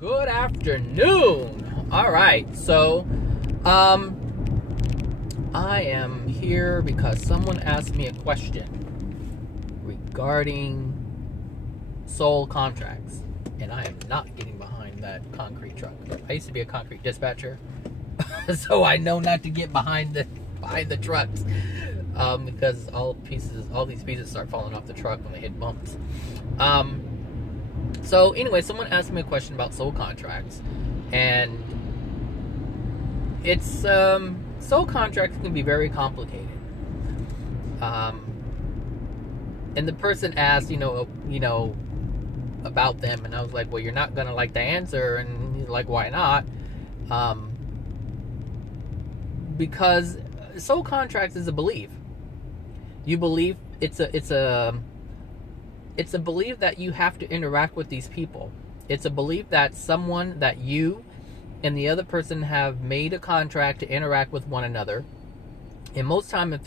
Good afternoon. All right, so I am here because someone asked me a question regarding soul contracts, and I am not getting behind that concrete truck. I used to be a concrete dispatcher, so I know not to get behind the trucks because all these pieces start falling off the truck when they hit bumps. So anyway, someone asked me a question about soul contracts, and it's soul contracts can be very complicated. And the person asked, you know, about them, and I was like, well, you're not gonna like the answer, and he's like, why not? Because soul contracts is a belief. You believe it's a belief that you have to interact with these people. It's a belief that someone that you and the other person have made a contract to interact with one another. And most time, if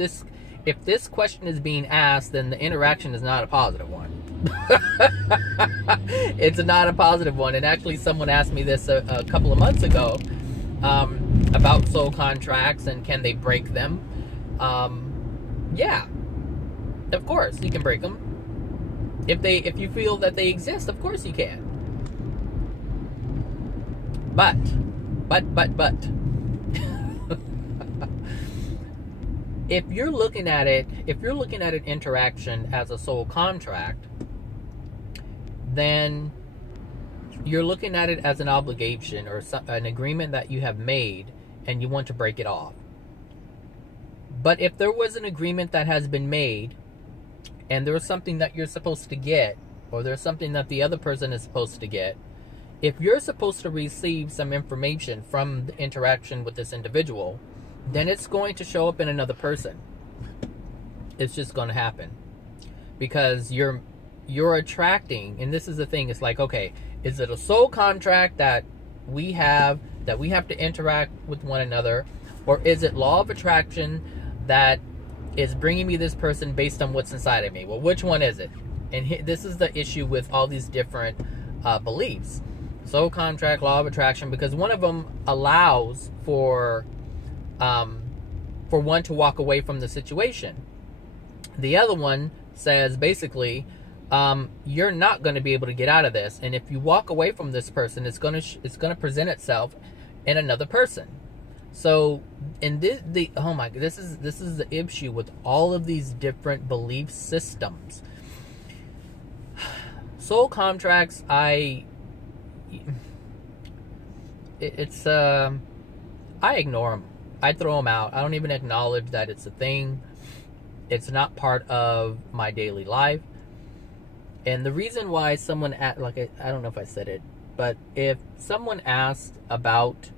this question is being asked, then the interaction is not a positive one. It's not a positive one. And actually, someone asked me this a couple of months ago about soul contracts and can they break them. Yeah, of course you can break them. If you feel that they exist, of course you can. But if you're looking at an interaction as a soul contract, then you're looking at it as an obligation or an agreement that you have made and you want to break it off. But if there was an agreement that has been made and there's something that you're supposed to get, or there's something that the other person is supposed to get, if you're supposed to receive some information from the interaction with this individual, then it's going to show up in another person. It's just going to happen. Because you're attracting, and this is the thing, it's like, okay, is it a soul contract that we have to interact with one another, or is it law of attraction that is bringing me this person based on what's inside of me? Well, which one is it? And this is the issue with all these different beliefs. Soul contract, law of attraction, because one of them allows for one to walk away from the situation. The other one says basically, you're not going to be able to get out of this, and if you walk away from this person, it's going to present itself in another person. So, in this is the issue with all of these different belief systems. Soul contracts, I ignore them. I throw them out. I don't even acknowledge that it's a thing. It's not part of my daily life. And the reason why someone I don't know if I said it, but if someone asked about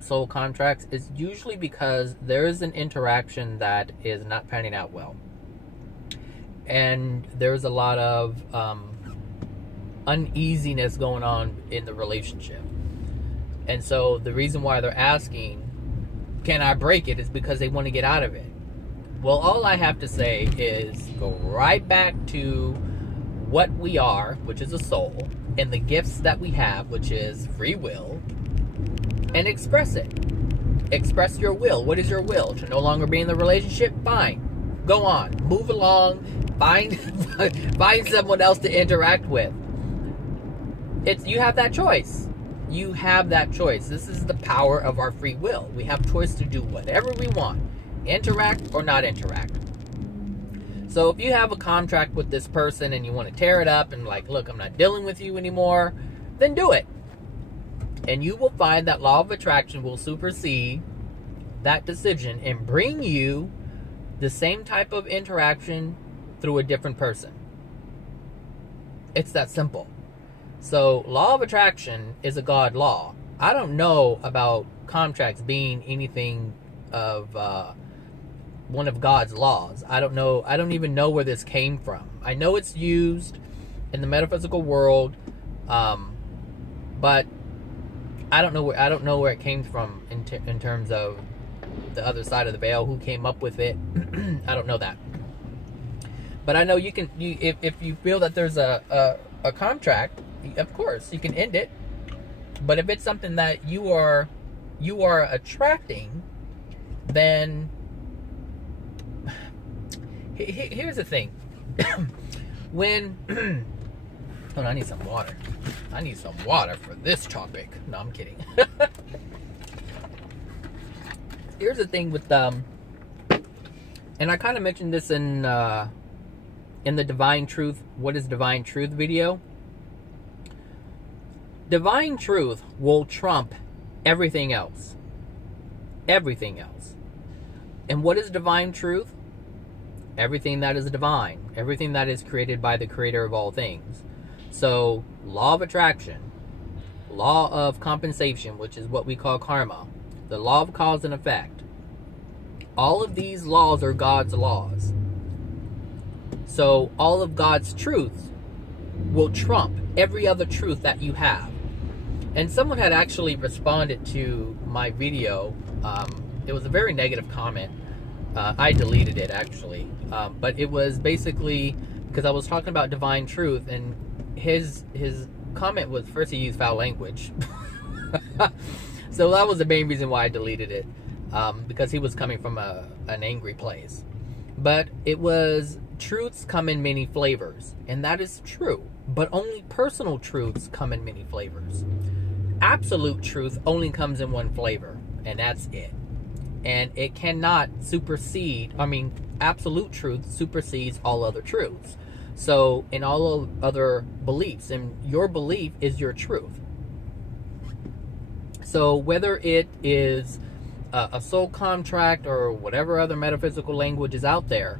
soul contracts, is usually because there is an interaction that is not panning out well, and there's a lot of uneasiness going on in the relationship. And so the reason why they're asking, can I break it, is because they want to get out of it. Well, all I have to say is go right back to what we are, which is a soul, and the gifts that we have, which is free will, and express it. Express your will. What is your will? To no longer be in the relationship? Fine. Go on. Move along. Find someone else to interact with. You have that choice. You have that choice. This is the power of our free will. We have choice to do whatever we want. Interact or not interact. So if you have a contract with this person and you want to tear it up and like, look, I'm not dealing with you anymore, then do it. And you will find that law of attraction will supersede that decision and bring you the same type of interaction through a different person. It's that simple. So law of attraction is a God law. I don't know about contracts being anything of one of God's laws. I don't know. I don't even know where this came from. I know it's used in the metaphysical world, but I don't know where it came from in terms of the other side of the veil. Who came up with it? I don't know that. But I know if you feel that there's a contract, of course you can end it. But if it's something that you are attracting, then here's the thing. When hold on, I need some water. I need some water for this topic. No, I'm kidding. Here's the thing with and I kind of mentioned this in the Divine Truth, What is Divine Truth video. Divine truth will trump everything else. Everything else. And what is divine truth? Everything that is divine. Everything that is created by the creator of all things. So, law of attraction, law of compensation, which is what we call karma, the law of cause and effect. All of these laws are God's laws. So, all of God's truths will trump every other truth that you have. And someone had actually responded to my video. It was a very negative comment. I deleted it, actually. But it was basically because I was talking about divine truth, and his comment was, first he used foul language. So that was the main reason why I deleted it. Because he was coming from an angry place. But it was, truths come in many flavors. And that is true. But only personal truths come in many flavors. Absolute truth only comes in one flavor, and that's it. And it cannot supersede, absolute truth supersedes all other truths. So, in all other beliefs, and your belief is your truth. So, whether it is a soul contract or whatever other metaphysical language is out there,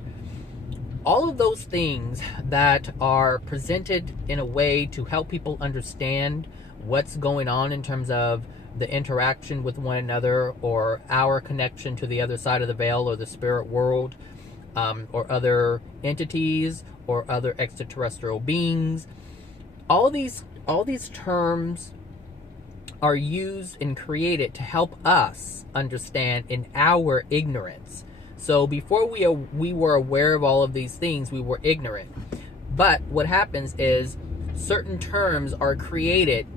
all of those things that are presented in a way to help people understand what's going on in terms of the interaction with one another, or our connection to the other side of the veil, or the spirit world, or other entities, or other extraterrestrial beings. All these terms are used and created to help us understand in our ignorance. So before we were aware of all of these things, we were ignorant. But what happens is certain terms are created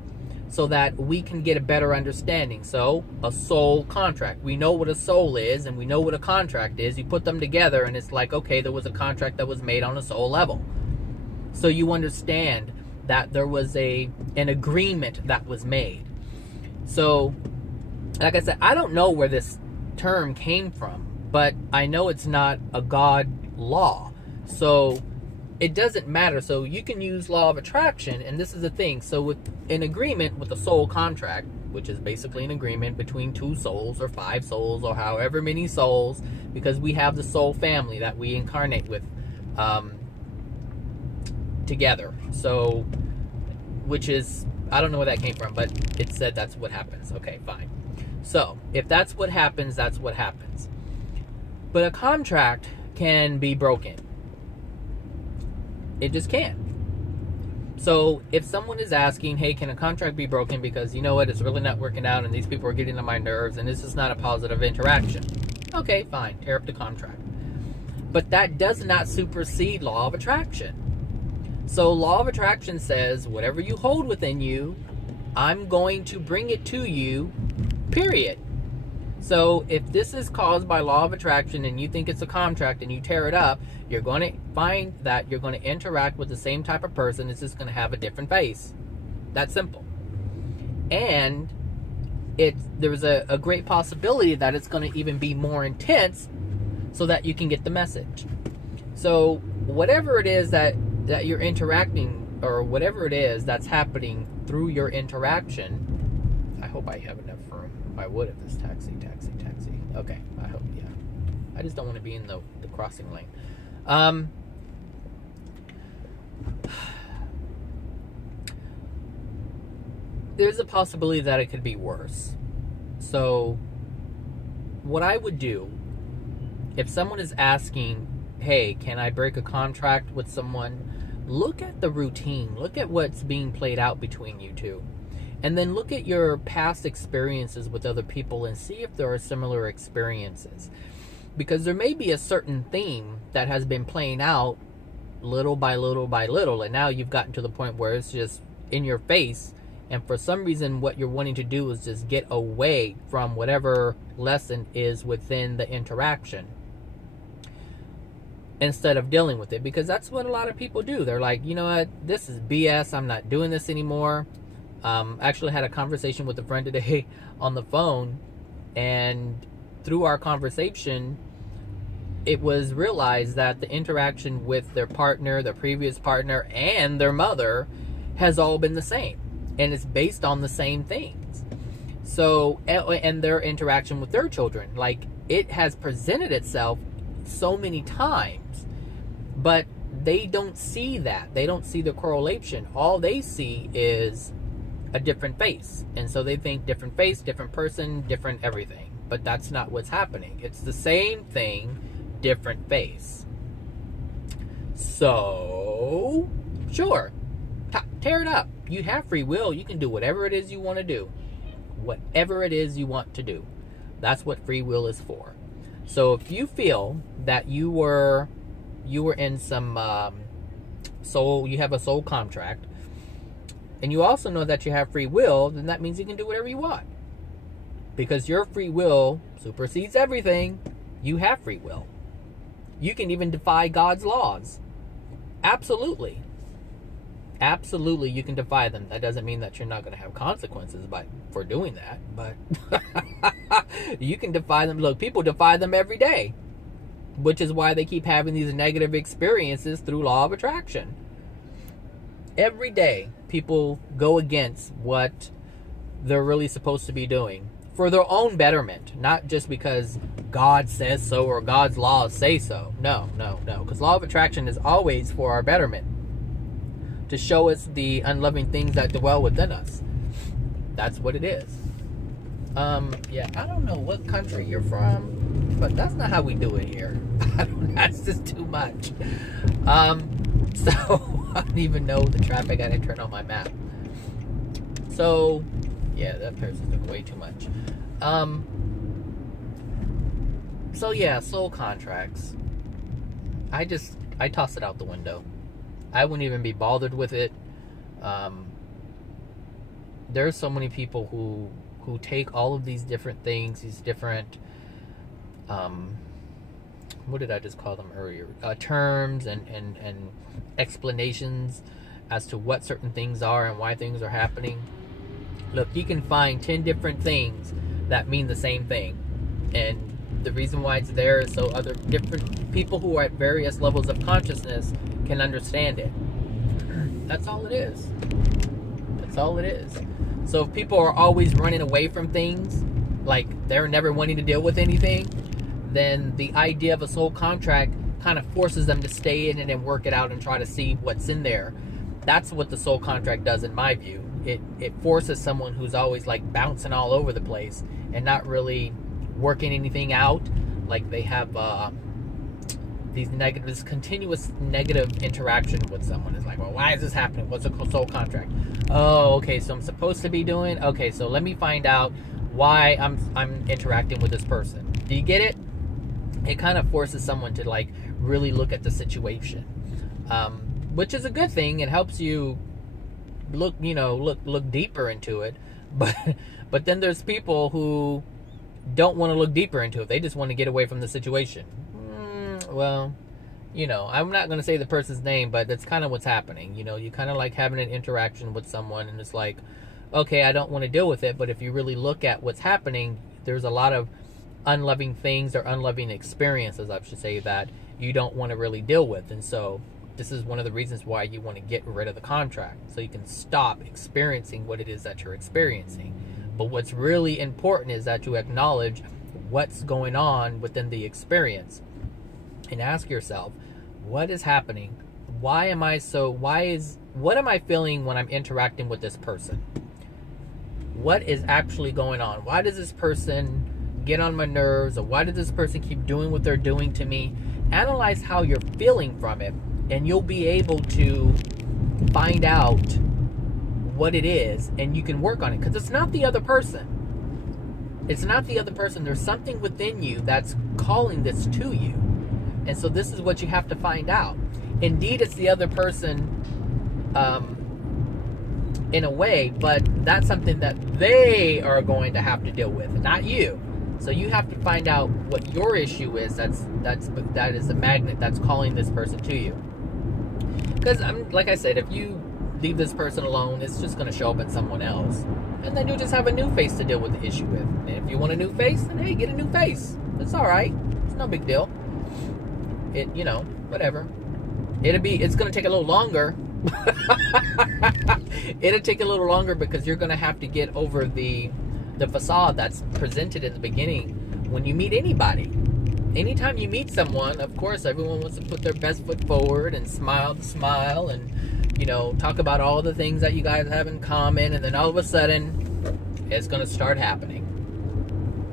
so that we can get a better understanding. So, a soul contract. We know what a soul is, and we know what a contract is. You put them together, and it's like, okay, there was a contract that was made on a soul level. So you understand that there was an agreement that was made. So, like I said, I don't know where this term came from, but I know it's not a God law. So, it doesn't matter. So you can use law of attraction, and this is the thing. So with an agreement with a soul contract, which is basically an agreement between 2 souls or 5 souls or however many souls, because we have the soul family that we incarnate with together. So, which is, I don't know where that came from, but it said that's what happens. Okay, fine. So if that's what happens, that's what happens. But a contract can be broken. It just can't. So if someone is asking, hey, can a contract be broken because, you know what, it's really not working out and these people are getting on my nerves and this is not a positive interaction. Okay, fine, tear up the contract. But that does not supersede law of attraction. So law of attraction says, whatever you hold within you, I'm going to bring it to you, period. So if this is caused by law of attraction and you think it's a contract and you tear it up, you're going to find that you're going to interact with the same type of person. It's just going to have a different face. That's simple. And there's a great possibility that it's going to even be more intense so that you can get the message. So whatever it is that you're interacting, or whatever it is that's happening through your interaction, I hope I have enough room. I would if this taxi. Okay, I hope, yeah. I just don't want to be in the crossing lane. There's a possibility that it could be worse. So, what I would do, if someone is asking, hey, can I break a contract with someone? Look at the routine. Look at what's being played out between you two. And then look at your past experiences with other people and see if there are similar experiences. Because there may be a certain theme that has been playing out little by little by little. And now you've gotten to the point where it's just in your face And for some reason, what you're wanting to do is just get away from whatever lesson is within the interaction instead of dealing with it. Because that's what a lot of people do. They're like, you know what, this is BS. I'm not doing this anymore. Actually had a conversation with a friend today on the phone. And through our conversation, it was realized that the interaction with their partner, their previous partner, and their mother has all been the same. And it's based on the same things. So, and their interaction with their children. Like, it has presented itself so many times. But they don't see that. They don't see the correlation. All they see is a different face. And so they think different face, different person, different everything. But that's not what's happening. It's the same thing, different face. So, sure. Tear it up. You have free will. You can do whatever it is you want to do. Whatever it is you want to do. That's what free will is for. So if you feel that you were in some you have a soul contract, and you also know that you have free will, then that means you can do whatever you want. Because your free will supersedes everything. You have free will. You can even defy God's laws. Absolutely. Absolutely, you can defy them. That doesn't mean that you're not going to have consequences for doing that, but you can defy them. Look, people defy them every day, which is why they keep having these negative experiences through law of attraction. Every day, people go against what they're really supposed to be doing for their own betterment, not just because God says so or God's laws say so. No, because law of attraction is always for our betterment, to show us the unloving things that dwell within us. That's what it is. Yeah, I don't know what country you're from, but that's not how we do it here. That's just too much. So I don't even know the traffic. I didn't turn on my map. So yeah, that person took way too much. So yeah, soul contracts. I toss it out the window. I wouldn't even be bothered with it. There's so many people who take all of these different things, these different, what did I just call them earlier? Terms and explanations as to what certain things are and why things are happening. Look, you can find 10 different things that mean the same thing. And the reason why it's there is so other different people who are at various levels of consciousness can understand it. That's all it is. That's all it is. So if people are always running away from things, like they're never wanting to deal with anything, then the idea of a soul contract kind of forces them to stay in it and work it out and try to see what's in there. That's what the soul contract does, in my view. It forces someone who's always like bouncing all over the place and not really working anything out. Like they have this continuous negative interaction with someone. It's like, well, why is this happening? What's a soul contract? Oh, okay, so I'm supposed to be doing, okay, so let me find out why I'm interacting with this person. Do you get it? It kind of forces someone to like really look at the situation, which is a good thing. It helps you look deeper into it. But then there's people who don't want to look deeper into it. They just want to get away from the situation. Well, I'm not going to say the person's name, but that's kind of what's happening. You kind of like having an interaction with someone, and it's like, okay, I don't want to deal with it, but if you really look at what's happening, there's a lot of unloving things or unloving experiences, I should say, that you don't want to really deal with. And so this is one of the reasons why you want to get rid of the contract, so you can stop experiencing what it is that you're experiencing. But what's really important is that you acknowledge what's going on within the experience and ask yourself, what is happening? What am I feeling when I'm interacting with this person? What is actually going on? Why does this person get on my nerves? Or why does this person keep doing what they're doing to me? Analyze how you're feeling from it, and you'll be able to find out what it is, and you can work on it, because it's not the other person. It's not the other person. There's something within you that's calling this to you. And so this is what you have to find out. Indeed, it's the other person. in a way, but that's something that they are going to have to deal with, not you. So you have to find out what your issue is. That is the magnet that's calling this person to you. Because like I said, if you leave this person alone, it's just going to show up in someone else, and then you just have a new face to deal with the issue with. And if you want a new face, then hey, get a new face. It's all right. It's no big deal. Whatever. It's going to take a little longer. It'll take a little longer because you're going to have to get over the facade that's presented in the beginning when you meet anybody. Anytime you meet someone, of course, everyone wants to put their best foot forward and smile and, talk about all the things that you guys have in common, and then all of a sudden, it's going to start happening.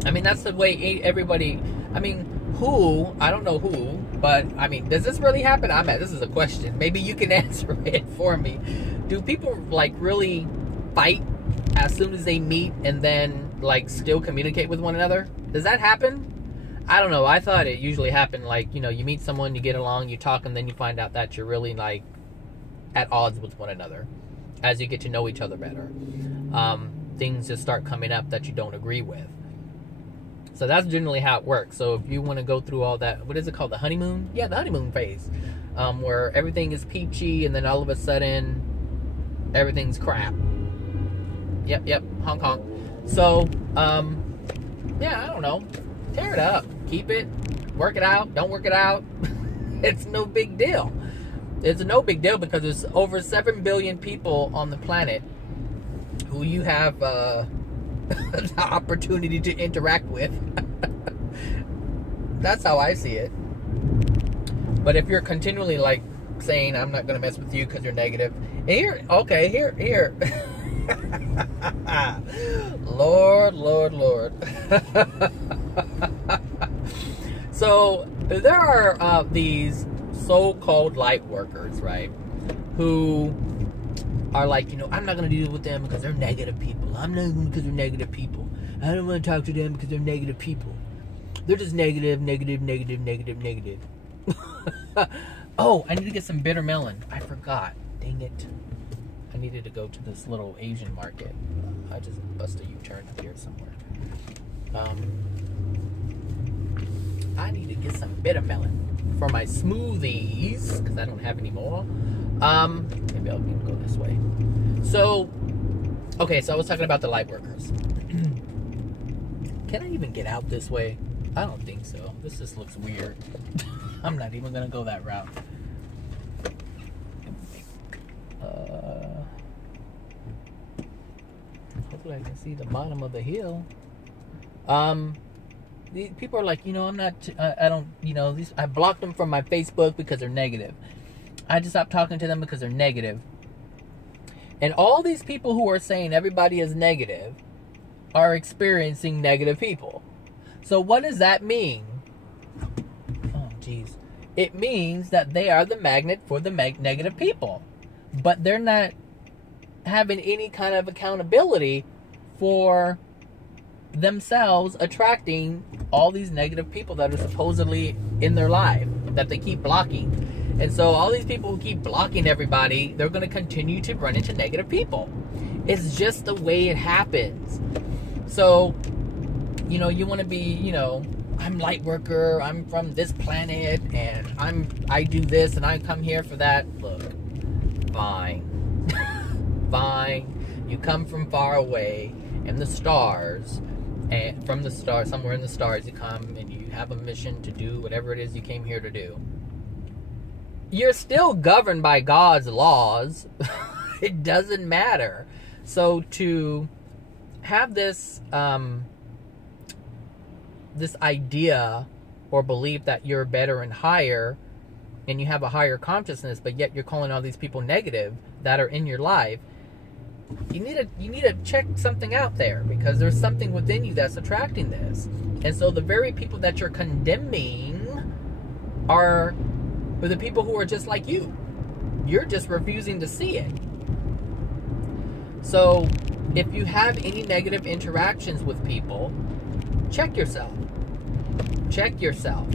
I mean, that's the way everybody, I don't know who, but, does this really happen? This is a question. Maybe you can answer it for me. Do people, really fight as soon as they meet and then, still communicate with one another? Does that happen? I don't know. I thought it usually happened, you meet someone, you get along, you talk, and then you find out that you're really, at odds with one another as you get to know each other better. Things just start coming up that you don't agree with. So that's generally how it works. So if you want to go through all that, what is it called? The honeymoon? Yeah, the honeymoon phase. Where everything is peachy and then all of a sudden everything's crap. Yep, honk honk. So, I don't know. Tear it up. Keep it. Work it out. Don't work it out. It's no big deal. It's no big deal because there's over 7 billion people on the planet who you have the opportunity to interact with. That's how I see it. But if you're continually saying, I'm not going to mess with you because you're negative. Here. Lord. So there are these so-called light workers, right? Who are I'm not going to deal with them because they're negative people. I'm not because they're negative people. I don't want to talk to them because they're negative people. They're just negative. Oh, I need to get some bitter melon. I forgot. Dang it. I needed to go to this little Asian market. I just busted a U-turn up here somewhere. I need to get some bitter melon for my smoothies because I don't have any more. Maybe I'll need to go this way. So, okay, so I was talking about the light workers. Can I even get out this way? I don't think so. This just looks weird. I'm not even gonna go that route. Hopefully I can see the bottom of the hill. These people are I'm not, I don't, I blocked them from my Facebook because they're negative. I just stopped talking to them because they're negative. And all these people who are saying everybody is negative are experiencing negative people. So what does that mean? Oh, geez. It means that they are the magnet for the negative people. But they're not having any kind of accountability for themselves attracting all these negative people that are supposedly in their life that they keep blocking. And so all these people who keep blocking everybody, they're going to continue to run into negative people. It's just the way it happens. So, you want to be, I'm light worker, I'm from this planet, and I do this, and I come here for that. Look, fine. Fine. You come from far away, and the stars, and from the stars, somewhere in the stars you come, and you have a mission to do whatever it is you came here to do. You're still governed by God's laws. It doesn't matter. So to have this this idea or belief that you're better and higher and you have a higher consciousness, but yet you're calling all these people negative that are in your life, you need to check something out there, because there's something within you that's attracting this. And so the very people that you're condemning are the people who are just like you. You're just refusing to see it. So if you have any negative interactions with people, check yourself. Check yourself.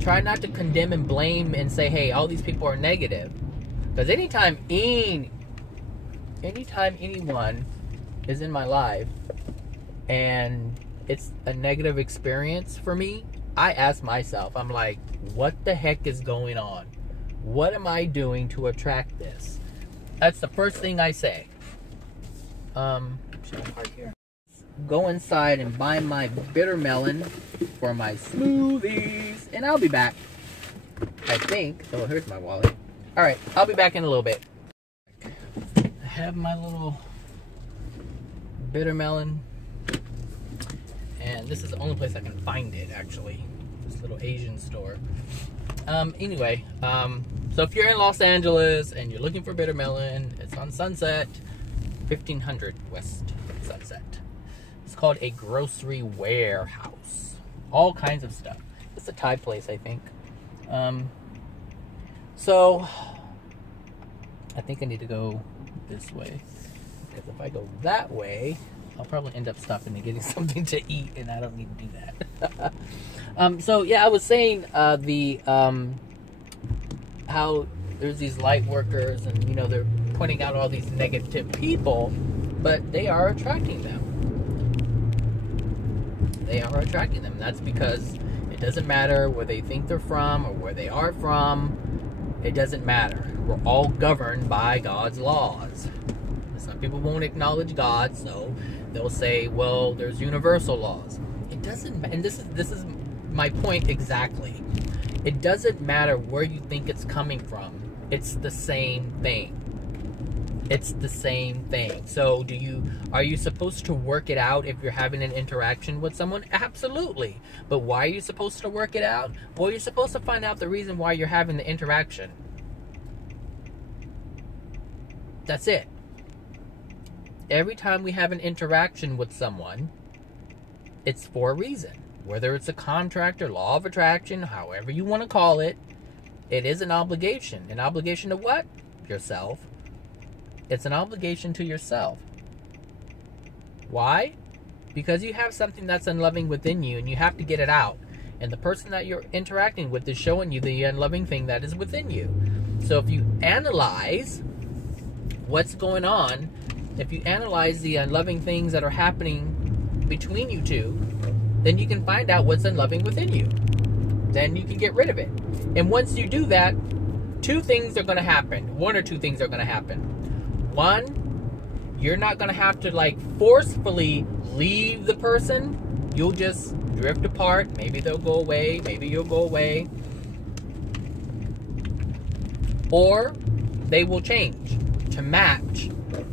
Try not to condemn and blame and say, hey, all these people are negative. Because anytime anytime anyone is in my life and it's a negative experience for me, I ask myself, I'm like, what the heck is going on? What am I doing to attract this? That's the first thing I say. Should I park here? Go inside and buy my bitter melon for my smoothies, and I'll be back. I think. Oh, here's my wallet. All right, I'll be back in a little bit. I have my little bitter melon, and this is the only place I can find it, actually. This little Asian store. Anyway, so if you're in Los Angeles and you're looking for bitter melon, it's on Sunset, 1500 West Sunset. It's called a grocery warehouse. All kinds of stuff. It's a Thai place, I think. So I think I need to go this way, because if I go that way, I'll probably end up stopping and getting something to eat, and I don't need to do that. So yeah, I was saying how there's these light workers, and you know, they're pointing out all these negative people, but they are attracting them. They are attracting them. That's because it doesn't matter where they think they're from or where they are from. It doesn't matter. We're all governed by God's laws. Some people won't acknowledge God, so they'll say, well, there's universal laws. It doesn't, and this is my point exactly. It doesn't matter where you think it's coming from. It's the same thing. It's the same thing. So are you supposed to work it out if you're having an interaction with someone? Absolutely. But why are you supposed to work it out? Well, you're supposed to find out the reason why you're having the interaction. That's it. Every time we have an interaction with someone, it's for a reason. Whether it's a contract or law of attraction, however you want to call it, it is an obligation. An obligation to what? Yourself. It's an obligation to yourself. Why? Because you have something that's unloving within you, and you have to get it out. And the person that you're interacting with is showing you the unloving thing that is within you. So if you analyze what's going on, if you analyze the unloving things that are happening between you two, then you can find out what's unloving within you. Then you can get rid of it. And once you do that, two things are going to happen. One or two things are going to happen. One, you're not going to have to like forcefully leave the person. You'll just drift apart. Maybe they'll go away. Maybe you'll go away. Or they will change to match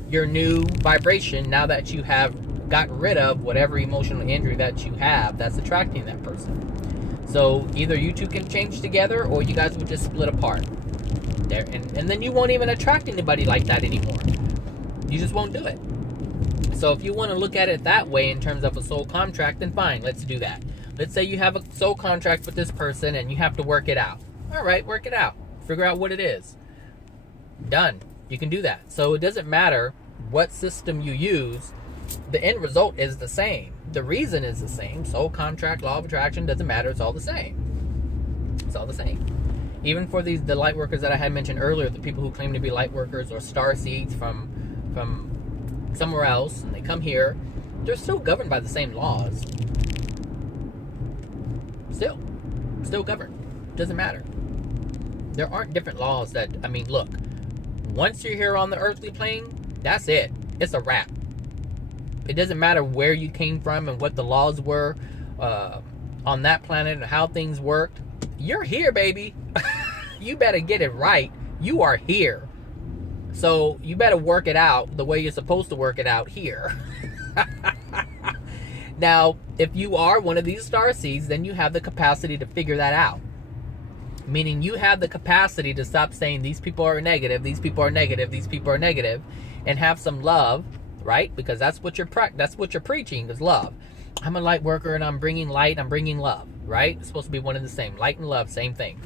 your new vibration now that you have gotten rid of whatever emotional injury that you have that's attracting that person. So either you two can change together, or you guys will just split apart. There, and then you won't even attract anybody like that anymore. You just won't do it. So if you want to look at it that way in terms of a soul contract, then fine, let's do that. Let's say you have a soul contract with this person and you have to work it out. All right, work it out. Figure out what it is. Done. You can do that. So it doesn't matter what system you use. The end result is the same. The reason is the same. Soul contract, law of attraction, doesn't matter. It's all the same. It's all the same. Even for the light workers that I had mentioned earlier, the people who claim to be light workers or star seeds from somewhere else, and they come here, they're still governed by the same laws. Still governed. Doesn't matter. There aren't different laws that, I mean, look, once you're here on the earthly plane, that's it. It's a wrap. It doesn't matter where you came from and what the laws were on that planet and how things worked. You're here, baby. You better get it right. You are here. So you better work it out the way you're supposed to work it out here. Now, if you are one of these star seeds, then you have the capacity to figure that out. Meaning you have the capacity to stop saying these people are negative, these people are negative, these people are negative, and have some love, right? Because that's what you're preaching is love. I'm a light worker and I'm bringing light, I'm bringing love, right? It's supposed to be one and the same. Light and love, same thing.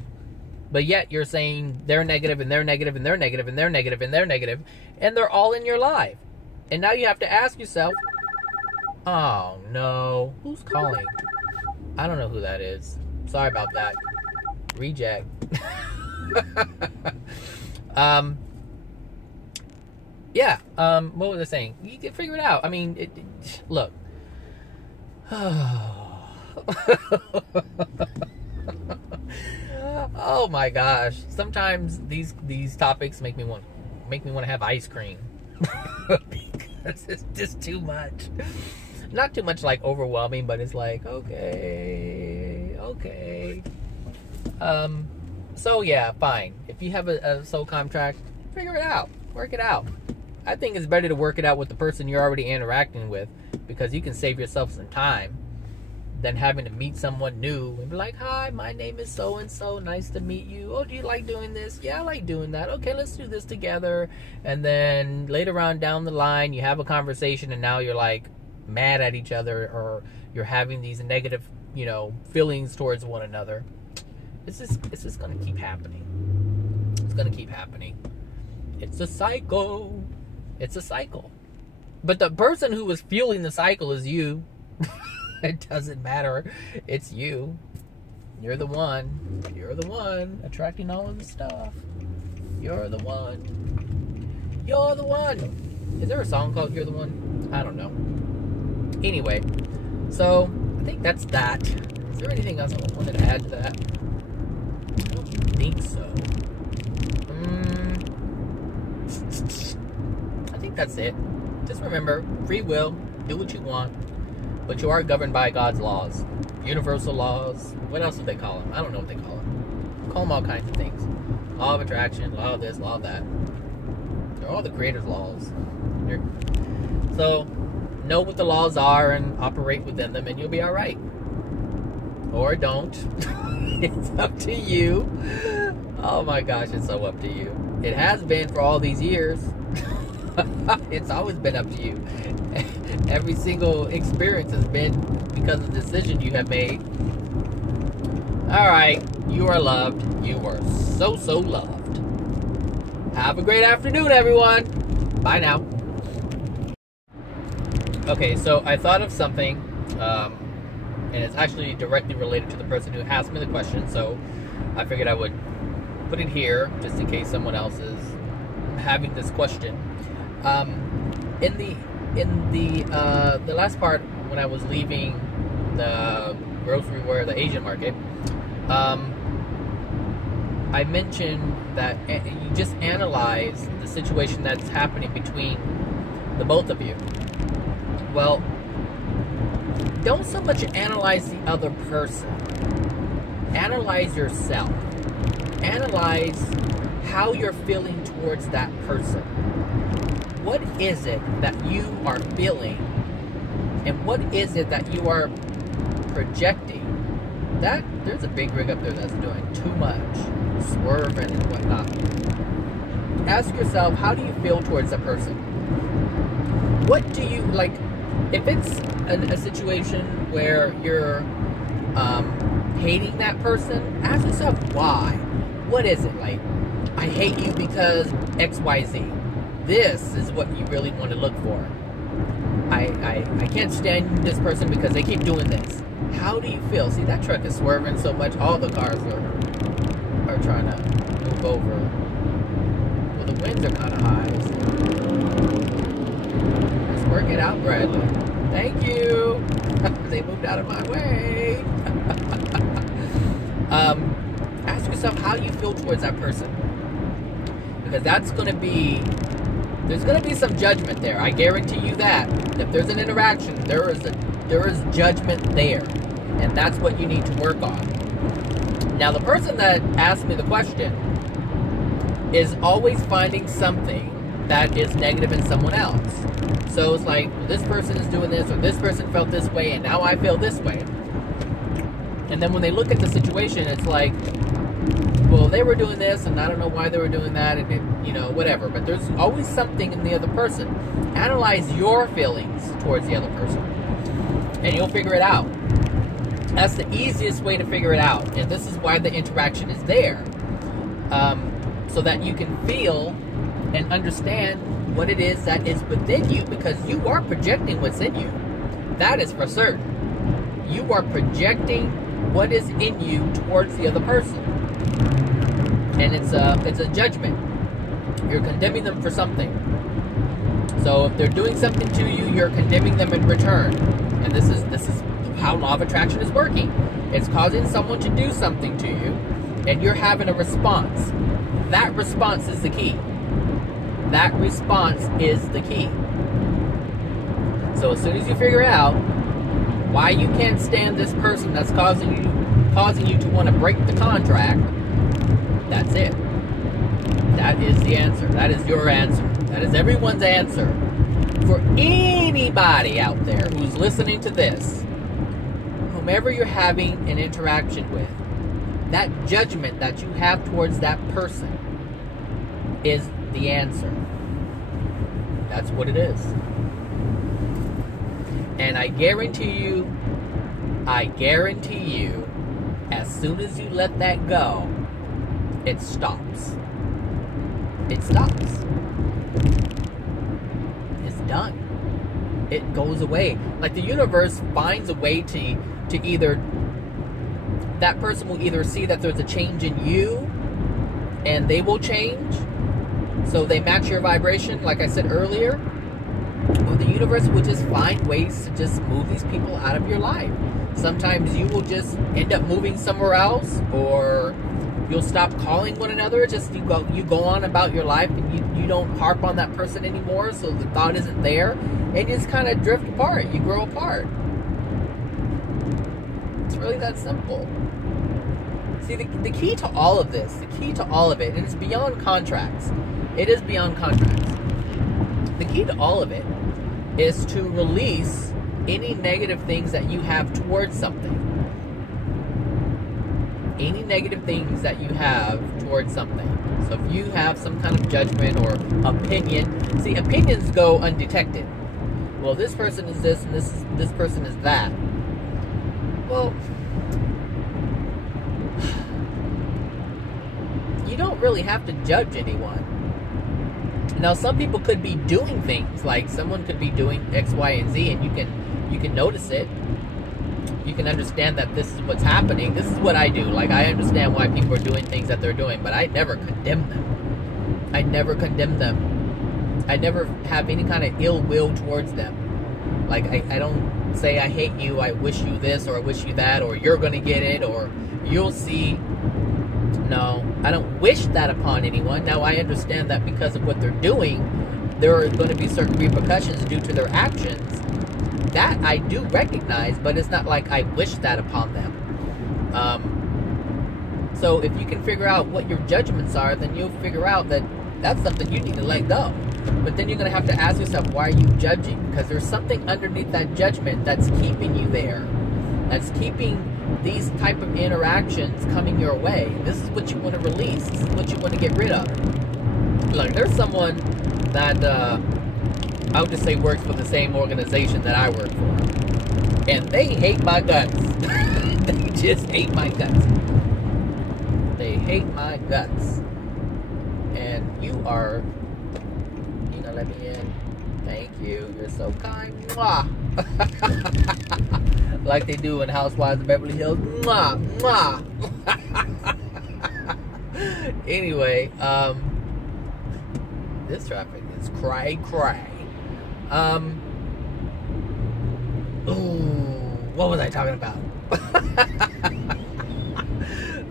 But yet you're saying they're negative and they're negative and they're negative and they're negative and they're negative, and they're all in your life. And now you have to ask yourself, oh no, who's calling? I don't know who that is. Sorry about that. Reject. yeah. What was I saying? You can figure it out. I mean, look. Oh my gosh! Sometimes these topics make me want to have ice cream because it's just too much. Not too much like overwhelming, but it's like okay. So yeah, fine. If you have a soul contract, figure it out, work it out. I think it's better to work it out with the person you're already interacting with, because you can save yourself some time than having to meet someone new and be like, hi, my name is so-and-so, nice to meet you. Oh, do you like doing this? Yeah, I like doing that. Okay, let's do this together. And then later on down the line, you have a conversation and now you're like mad at each other, or you're having these negative, feelings towards one another. It's just going to keep happening. It's going to keep happening. It's a cycle. It's a cycle. But the person who is fueling the cycle is you. It doesn't matter. It's you. You're the one. You're the one attracting all of the stuff. You're the one. You're the one. Is there a song called You're the One? I don't know. Anyway, so I think that's that. Is there anything else I wanted to add to that? I don't think so. I think that's it. Just remember, free will, do what you want, but you are governed by God's laws. Universal laws. What else do they call them? I don't know what they call them. Call them all kinds of things. Law of attraction, law of this, law of that. They're all the Creator's laws. So, know what the laws are and operate within them, and you'll be alright. Or don't. It's up to you. Oh my gosh, it's so up to you. It has been for all these years. It's always been up to you. Every single experience has been because of the decision you have made. Alright, you are loved. You are so loved. Have a great afternoon, everyone. Bye now. Okay, so I thought of something, and it's actually directly related to the person who asked me the question, so I figured I would put it here just in case someone else is having this question. In the last part, when I was leaving the grocery the Asian market, I mentioned that you just analyze the situation that's happening between the both of you. Well, don't so much analyze the other person. Analyze yourself. Analyze how you're feeling towards that person. What is it that you are feeling, and what is it that you are projecting? There's a big rig up there that's doing too much, swerving and whatnot. Ask yourself, how do you feel towards that person? What do you like? If it's a situation where you're hating that person, ask yourself why. What is it? Like, I hate you because XYZ. This is what you really want to look for. I can't stand this person because they keep doing this. How do you feel? See, that truck is swerving so much, all the cars are trying to move over. Well, the winds are kind of high. So let's work it out, Bradley. Thank you. They moved out of my way. Ask yourself how you feel towards that person. Because that's going to be... There's going to be some judgment there. I guarantee you that. If there's an interaction, there is judgment there. And that's what you need to work on. Now, the person that asked me the question is always finding something that is negative in someone else. So it's like, well, this person is doing this, or this person felt this way, and now I feel this way. And then when they look at the situation, it's like, well, they were doing this, and I don't know why they were doing that, and whatever. But there's always something in the other person. Analyze your feelings towards the other person, and you'll figure it out. That's the easiest way to figure it out, and this is why the interaction is there, so that you can feel and understand what it is that is within you, because you are projecting what's in you. That is for certain. You are projecting what is in you towards the other person. And it's a judgment. You're condemning them for something. So if they're doing something to you, you're condemning them in return. And this is how law of attraction is working. It's causing someone to do something to you, and you're having a response. That response is the key. That response is the key. So as soon as you figure out why you can't stand this person that's causing you to want to break the contract, that's it. That is the answer. That is your answer. That is everyone's answer. For anybody out there who's listening to this, whomever you're having an interaction with, that judgment that you have towards that person is the answer. That's what it is. And I guarantee you, as soon as you let that go, it stops. It stops. It's done. It goes away. Like the universe finds a way to either, that person will either see that there's a change in you and they will change, so they match your vibration, like I said earlier, or the universe will just find ways to just move these people out of your life. Sometimes you will just end up moving somewhere else, or you'll stop calling one another. Just you go on about your life, and you don't harp on that person anymore, so the thought isn't there, and you just kind of drift apart. You grow apart. It's really that simple. See, the key to all of this, the key to all of it, and it's beyond contracts. It is beyond contracts. The key to all of it is to release any negative things that you have towards something. Any negative things that you have towards something. So if you have some kind of judgment or opinion, see, opinions go undetected. Well, this person is this and this person is that. Well, you don't really have to judge anyone. Now, some people could be doing things, like someone could be doing X, Y, and Z, and you can notice it. You can understand that this is what's happening. This is what I do. Like, I understand why people are doing things that they're doing, but I never condemn them. I never condemn them. I never have any kind of ill will towards them. Like, I don't say I hate you, I wish you this, or I wish you that, or you're going to get it, or you'll see. No, I don't wish that upon anyone. Now, I understand that because of what they're doing, there are going to be certain repercussions due to their actions. That I do recognize, but it's not like I wish that upon them. So if you can figure out what your judgments are, then you'll figure out that that's something you need to let go. But then you're going to have to ask yourself, why are you judging? Because there's something underneath that judgment that's keeping you there. That's keeping these type of interactions coming your way. This is what you want to release. This is what you want to get rid of. Look, there's someone that I would just say works for the same organization that I work for, and they hate my guts. They just hate my guts. They hate my guts. And you are, you know, let me in. Thank you. You're so kind. Mwah. Like they do in Housewives of Beverly Hills. Mwah, mwah. Anyway, this traffic is cray. What was I talking about?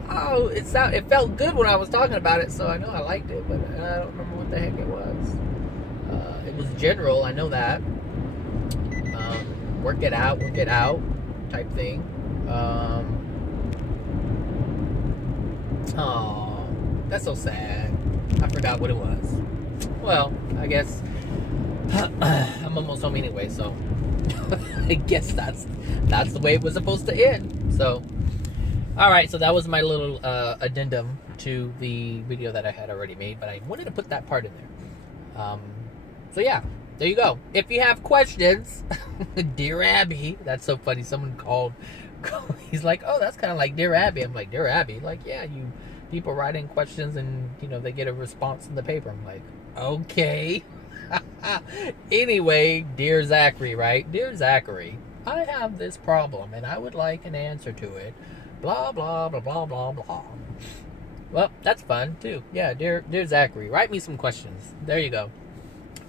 Oh, it felt good when I was talking about it, so I know I liked it, but I don't remember what the heck it was. It was general, I know that. Work it out type thing. Oh, that's so sad. I forgot what it was. Well, I guess I'm almost home anyway, so I guess that's the way it was supposed to end. So, all right, so that was my little addendum to the video that I had already made, but I wanted to put that part in there. So yeah, there you go. If you have questions, Dear Abby, that's so funny. Someone called. He's like, oh, that's kind of like Dear Abby. I'm like, Dear Abby? Like, yeah, people write in questions and, you know, they get a response in the paper. I'm like, okay. Anyway, Dear Zachary, right? Dear Zachary, I have this problem and I would like an answer to it. Blah, blah, blah, blah, blah, blah. Well, that's fun too. Yeah, dear Zachary, write me some questions. There you go.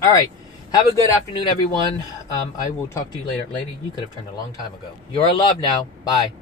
All right. Have a good afternoon, everyone. I will talk to you later. Lady, you could have turned a long time ago. You're loved now. Bye.